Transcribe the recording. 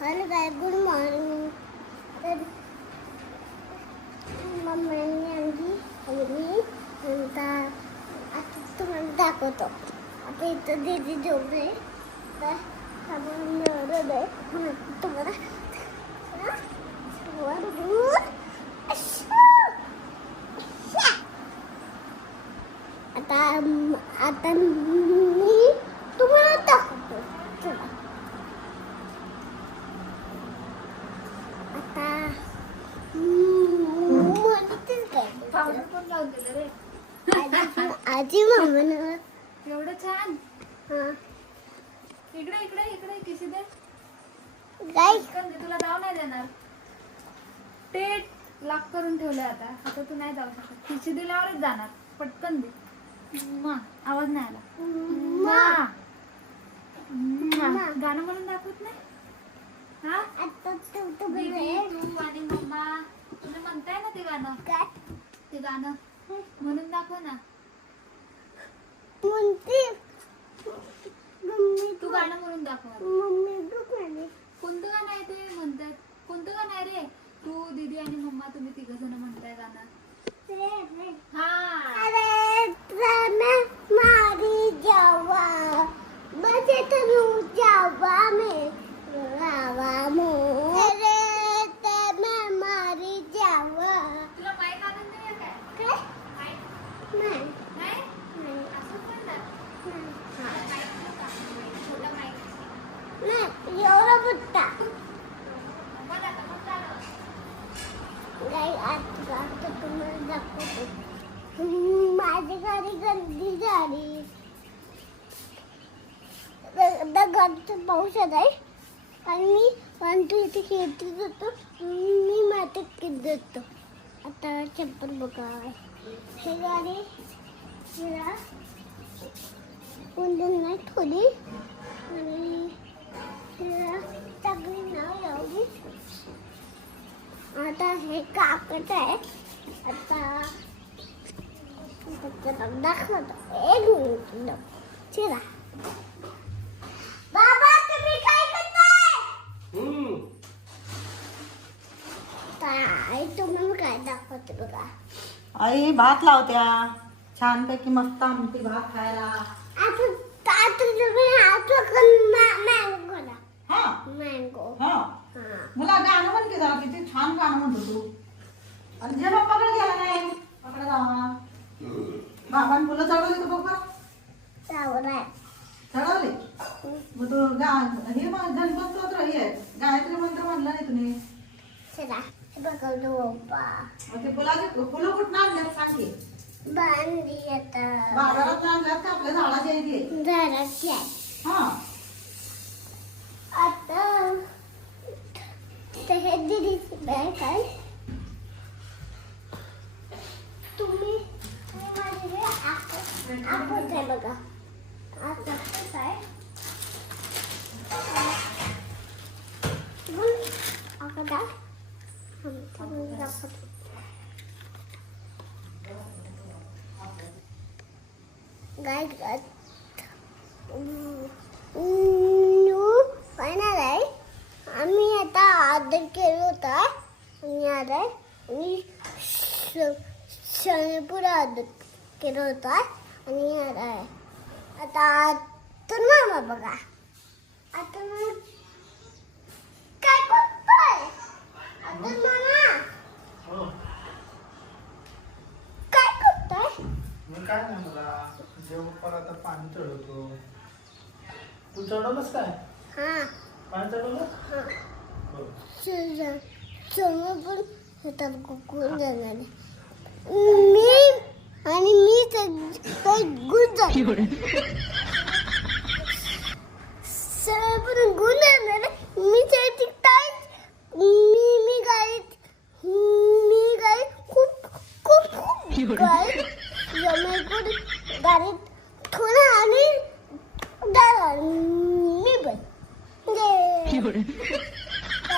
Hello काय good morning तर मम्मीने आणली आणि मी आता आता तुम्हाला दाखवतो आता इथं दीदी झोपले तर आपण रड आहे म्हणून तुम्हाला हा? वरून अशा. अशा. आता आता मी तुम्हाला दाखवतो चला आता म्हणतेच काय पावडर रे आजी म्हणून. एवढं छान. इकडे इकडे इकडे किशी दे तुला जाऊ नाही देणार. ते लॉक करून ठेवलंय आता. आता तू नाही जाऊ शकत. किशी दिल्यावरच जाणार. पटकन दे. आवाज नाही आला. गाणं म्हणून दाखवत नाही? हा? आता तू तू दीदी, बघ तू आणि मम्मा तुम्ही म्हणताय ना ते गाणं. काय? ते गाणं. म्हणून दाखव ना. तू गाणं म्हणून दाखव. कोणतं गाणं आहे ते म्हणतात? कोणतं गाणं आहे रे? तू दीदी आणि मम्मा तुम्ही तिघ जण म्हणताय गाणं. हा. मारी जावा. बसे तनु जावा में रावा मो अरे प्रेम मारी जावा तुला माईक आणून नाही काय काय माईक नाही नाही नाही असं पण ना नाही माईक देऊ का? छोटा माईक नाही एवढा बुट्टा बघ आता मग झालं. गाई आता आता तुम्हाला दाखवतो माझी गाडी गंदी झाली दगडचं पाऊस आहे आणि मी म्हणतो इथे खेळतच होतो मी मातीत खेळत जातो आता चप्पल बघा हे गाडी हिला उंदून नाही ठेवली आणि हिला चांगली नाव लावली आता हे काकट आहे आता त्याच्यात दाखवतो एक मिनिट चिरा बाबा तुम्ही काय करताय ताई तुम्हाला काय दाखवते बघा आई भात लावत्या छानपैकी मस्त आमटी भात खायला आता आता तुम्ही आता मँगो ना हा मँगो हा हा मुला गाणं म्हण की जरा किती छान गाणं म्हणतो तू आणि जे पप्पाकडे गेला नाही पकडे जावा. बाबांनी फुलं चढवली पप्पा? चावरा चढवली? मग तू गा हे मग गणपत स्तोत्र हे आहे. गायत्री मंत्र म्हणलं नाही तुम्ही. मग ते फुलाचे फुलं कुठं आणल्यात सांग की. बाजारात आणल्यात का? आपल्या घरात आहे हा आता ते हे दिदीची बँक आहे तुम्ही तुम्ही माझी हे आखत आखत आहे बघा. आखत आहे तुम्ही आखत आहे हं, तुम्ही दाखवतो. गाय गाय फायनल आहे आम्ही आता ऑर्डर केलं होता आता आणि शनीपूर केलं होता आणि आहे आता तर मामा बघा आता मग काय करतोय आता मामा काय करतोय मी काय नाही मला जेवण आता पाणी चढवतो तू चढवलंस काय? हां. पाणी चढवलं. समोर पण होतात कुकून जाणार मी आणि मी तर गुण जाणार समोर पण गुण जाणार मी तर टिकताय मी मी गाडीत मी गाडीत खूप खूप खूप गाडीत जमेपूर गाडीत थोडं आणि डाळ मी पण.